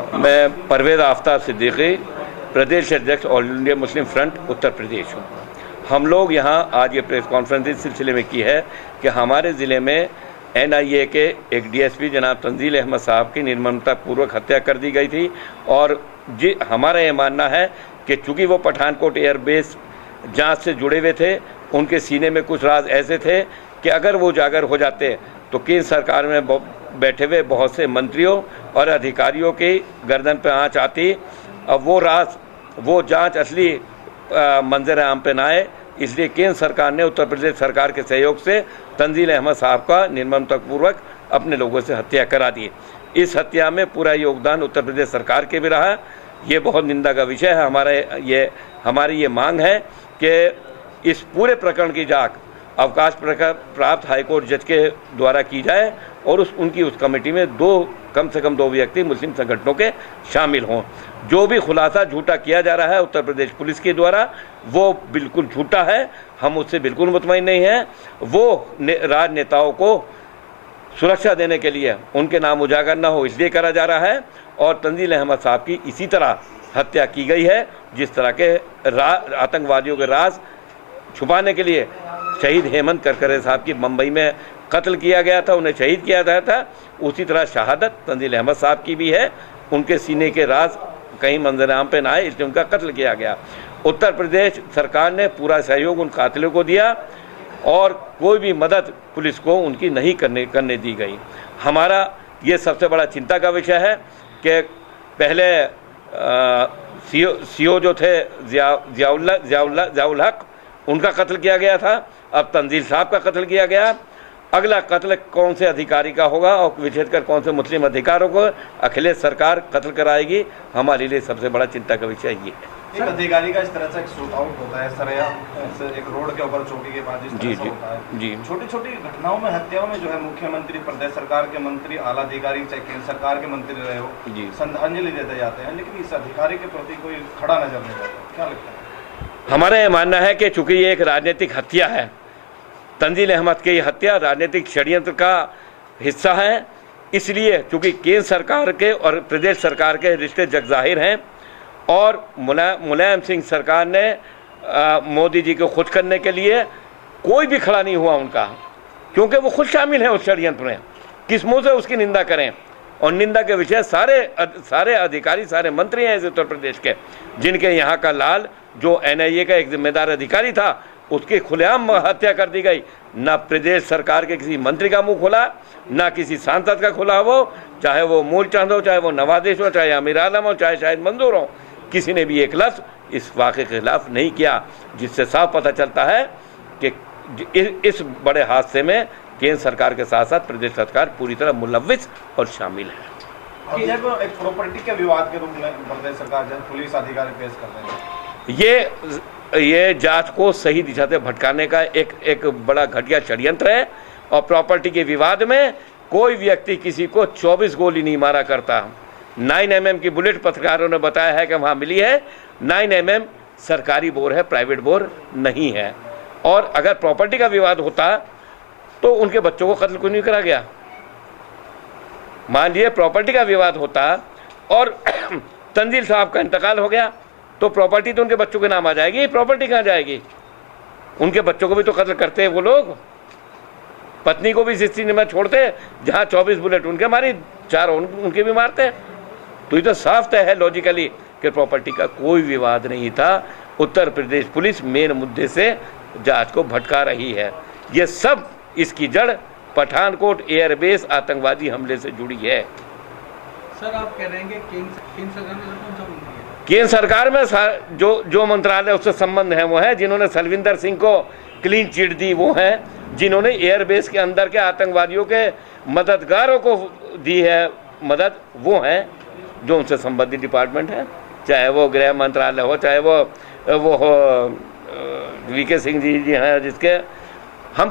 मैं परवेज़ आफ्ताब सिद्दीकी, प्रदेश अध्यक्ष all India Muslim front Uttar Pradesh हूँ। हम लोग यहाँ आज ये प्रेस कॉन्फ्रेंस इस सिलसिले में की है कि हमारे ज़िले में NIA के एक DSP जनाब तंजील अहमद साहब की निर्ममतापूर्वक हत्या कर दी गई थी। और हमारा ये मानना है कि चूँकि वो पठानकोट एयरबेस जांच से जुड़े हुए थे, उनके सीने में कुछ राज ऐसे थे कि अगर वो उजागर हो जाते तो केंद्र सरकार में बैठे हुए बहुत से मंत्रियों और अधिकारियों की गर्दन पर आंच आती। अब वो राज, वो जांच असली मंजर आम पे ना आए, इसलिए केंद्र सरकार ने उत्तर प्रदेश सरकार के सहयोग से तंजील अहमद साहब का निर्ममतापूर्वक अपने लोगों से हत्या करा दी। इस हत्या में पूरा योगदान उत्तर प्रदेश सरकार के भी रहा। ये बहुत निंदा का विषय है। हमारी ये मांग है कि इस पूरे प्रकरण की जांच अवकाश प्राप्त हाईकोर्ट जज के द्वारा की जाए और उनकी उस कमेटी में कम से कम 2 व्यक्ति मुस्लिम संगठनों के शामिल हों। जो भी खुलासा झूठा किया जा रहा है उत्तर प्रदेश पुलिस के द्वारा, वो बिल्कुल झूठा है। हम उससे बिल्कुल मुतमईन नहीं हैं। वो राजनेताओं को सुरक्षा देने के लिए उनके नाम उजागर न हो इसलिए करा जा रहा है। और तंजील अहमद साहब की इसी तरह हत्या की गई है, जिस तरह के आतंकवादियों के राज छुपाने के लिए शहीद हेमंत करकरे साहब की मुंबई में कत्ल किया गया था, उन्हें शहीद किया गया था। उसी तरह शहादत तंजील अहमद साहब की भी है। उनके सीने के राज कहीं मंजर आम पे ना आए, इसलिए उनका कत्ल किया गया। उत्तर प्रदेश सरकार ने पूरा सहयोग उन कातिलों को दिया और कोई भी मदद पुलिस को उनकी नहीं करने दी गई। हमारा ये सबसे बड़ा चिंता का विषय है कि पहले सीओ जो थे ज़ियाउल हक, उनका कत्ल किया गया था। अब तंजील साहब का कत्ल किया गया। अगला कत्ल कौन से अधिकारी का होगा और विशेषकर कौन से मुस्लिम अधिकारों को अखिलेश सरकार कत्ल कराएगी, हमारे लिए सबसे बड़ा चिंता का विषय ये है। एक अधिकारी का इस तरह से शूट आउट होता है, सरया एक रोड के ऊपर चौकी के पास, जिस तरह से होता है। जी, छोटी छोटी घटनाओं में, हत्याओं में जो है मुख्यमंत्री, प्रदेश सरकार के मंत्री, आला अधिकारी, चाहे केंद्र सरकार के मंत्री रहे हो, श्रद्धांजलि देते जाते हैं, लेकिन इस अधिकारी के प्रति कोई खड़ा नजर नहीं आता। क्या लगता है? हमारा यह मानना है कि चूंकि ये एक राजनीतिक हत्या है, तंजील अहमद की यह हत्या राजनीतिक षड्यंत्र का हिस्सा है, इसलिए चूंकि केंद्र सरकार के और प्रदेश सरकार के रिश्ते जगजाहिर हैं और मुलायम सिंह सरकार ने मोदी जी को खुश करने के लिए कोई भी खड़ा नहीं हुआ उनका, क्योंकि वो खुद शामिल हैं उस षड्यंत्र में। किस मुँह से उसकी निंदा करें? और निंदा के विषय सारे अधिकारी, सारे मंत्री हैं इस उत्तर प्रदेश के, जिनके यहाँ का लाल जो NIA का एक जिम्मेदार अधिकारी था, उसकी खुलेआम हत्या कर दी गई। ना प्रदेश सरकार के किसी मंत्री का मुंह खुला, ना किसी सांसद का खुला, वो चाहे वो मूलचंद हो, चाहे वो नवाज़ हो, चाहे आमिर आलम हो, चाहे शाहिद मंजूर हो, किसी ने भी एक लफ्ज़ इस वाक़े के खिलाफ नहीं किया, जिससे साफ पता चलता है कि इस बड़े हादसे में केंद्र सरकार के साथ साथ प्रदेश सरकार पूरी तरह मुलव्विस और शामिल है। अब जब एक प्रॉपर्टी के विवाद के रूप में प्रदेश सरकार जब पुलिस अधिकारी पेश कर रहे हैं, ये जांच को सही दिशा से भटकाने का एक बड़ा घटिया षड्यंत्र है। और प्रॉपर्टी के विवाद में कोई व्यक्ति किसी को 24 गोली नहीं मारा करता। 9mm की बुलेट पत्रकारों ने बताया है कि वहाँ मिली है। 9mm सरकारी बोर है, प्राइवेट बोर नहीं है। और अगर प्रॉपर्टी का विवाद होता तो उनके बच्चों को कत्ल क्यों नहीं करा गया? मान लीजिए प्रॉपर्टी का विवाद होता और तंजील साहब का इंतकाल हो गया, तो प्रॉपर्टी तो उनके बच्चों के नाम आ जाएगी, प्रॉपर्टी कहाँ जाएगी? उनके बच्चों को भी तो कत्ल करते हैं वो लोग, पत्नी को भी इस स्थिति में छोड़ते जहाँ 24 बुलेट उनके मारी, 4 उनके भी मारते। तो ये तो साफ तय है लॉजिकली कि प्रॉपर्टी का कोई विवाद नहीं था। उत्तर प्रदेश पुलिस मेन मुद्दे से जांच को भटका रही है। ये सब इसकी जड़ पठानकोट एयरबेस आतंकवादी हमले से जुड़ी है। सर, आप कह रहे हैं कि केंद्र सरकार में कौन सा मंत्री है? केंद्र सरकार में जो मंत्रालय उससे संबंध है वो है जिन्होंने सलविंदर सिंह को क्लीन चिट दी, वो हैं जिन्होंने एयरबेस के अंदर के आतंकवादियों के मददगारों को दी है मदद, वो हैं जो उनसे संबंधित डिपार्टमेंट है, चाहे वो गृह मंत्रालय हो, चाहे वो VK सिंह जी हैं, जिसके हम